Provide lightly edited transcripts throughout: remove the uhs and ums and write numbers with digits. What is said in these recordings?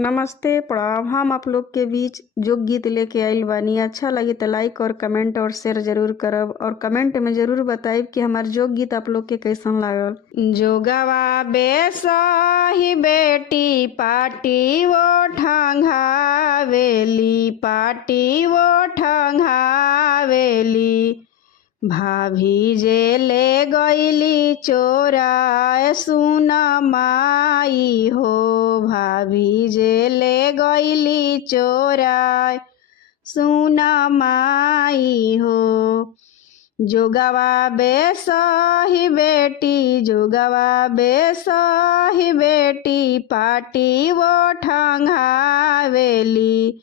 नमस्ते प्रणाम। हम आप लोग के बीच जो गीत लेके आइल बानी, अच्छा लगे तो लाइक और कमेंट और शेयर जरूर करब और कमेंट में जरूर बताइब कि हमार जो गीत आप लोग के कैसन लागल। जोगवा बेसही बेटी पाटी वो ठंघावेली, पाटी वो ठंघावेली। भाभी जे ले गईली चोराए सुन माई हो, भाभी जे ले गईली चोराए सुन माई हो। जोगवा बेसही बेटी, जोगवा बेसही बेटी पाटी वो ठंघावेली।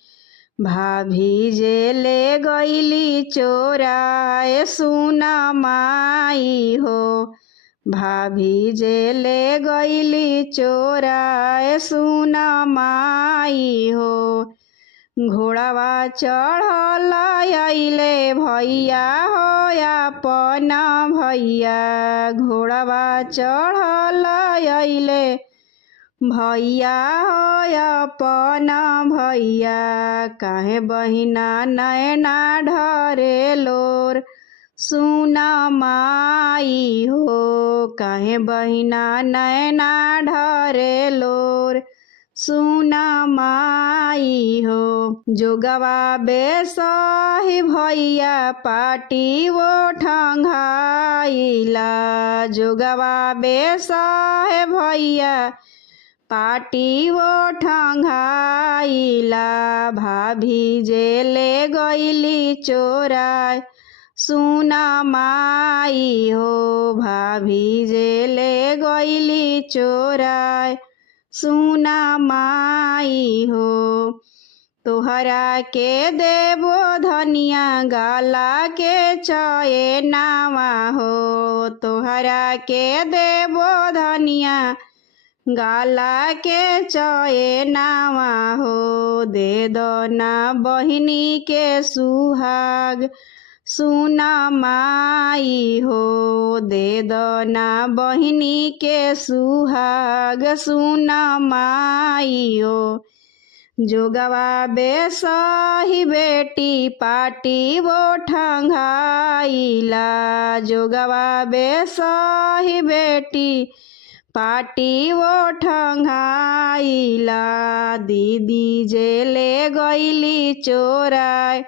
भाभी जे ले गईली चोराए सुन माई हो, भाभी जे ले गईली चोराए सुन माई हो। घोड़ावा चढ़ल अइले भैया हो अपन भैया, घोड़ावा चढ़ल अइले भैया हो अपन भैया। काहे बहिना नैना ढरे लोर सुन माई हो, काहे बहिना नैना ढरे लोर सुन माई हो। जोगवा बेसही भैया पाटी वो ठंघाइला, जोगवा बेसही भैया पाटी वो ठंघाइला। भाभी जे ले गईली चोराए सुन माई हो, भाभी जे ले गईली चोराए सुन माई हो। तोहरा के देबो धनिया गाला के चैनावा हो, तोहरा के देबो धनिया गाला के चैनावा हो। दे दो ना बहिनी के सुहाग सुन माई हो, दे दो ना बहिनी के सुहाग सुन माई हो। जोगवा बेसही बेटी पाटी वो ठंघाइला, जोगवा बेसही बेटी पाटी वो ठंघाइला। दीदी जे ले गईली चोराए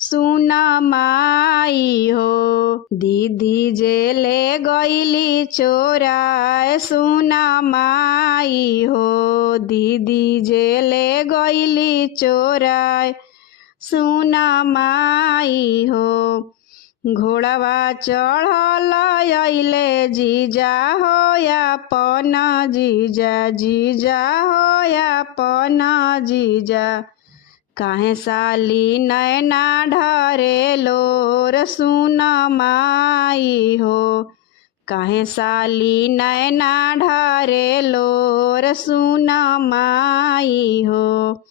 सुन माई हो, दीदी जे ले गईली चोराए सुन माई हो, दीदी जे ले गईली चोराए सुन माई हो। घोड़ावा चढ़ल अइले जीजा हो अपन जीजा, जीजा हो अपन जीजा। काहे साली नैना ढरे लोर सुन माई हो, काहे साली नैना ढरे लोर सुन माई हो।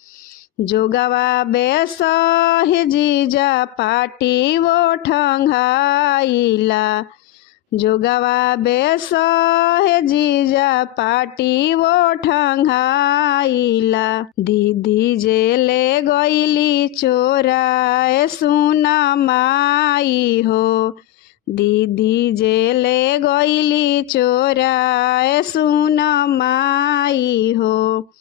जोगवा बेसही जीजा पाटी वो ठंघाइला, जोगवा बेसही जीजा पाटी वो ठंघाइला। दीदी जे ले गईली चोराए सुन माई हो, दीदी जे ले गईली चोराए सुन माई हो।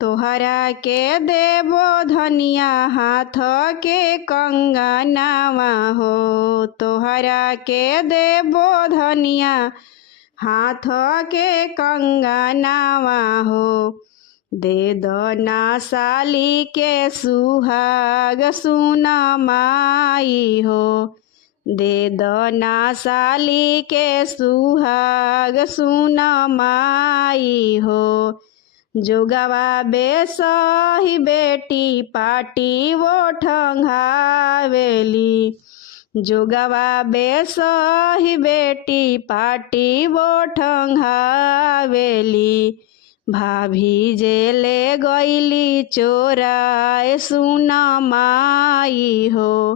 तोहरा के देबो धनिया हाथ के कंगनावा हो, तोहरा के देबो धनिया हाथ के कंगनावा हो। दे दो ना साली के सुहाग सुन माई हो, दे दो ना साली के सुहाग सुन माई हो। जोगवा बेसही बेटी पाटी वो ठंघावेली, जोगवा बेसही बेटी पाटी वो ठंघावेली। भाभी जे ले गईली चोराए सुन माई हो,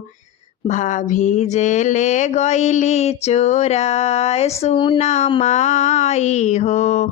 भाभी जे ले गईली चोराए सुन माई हो।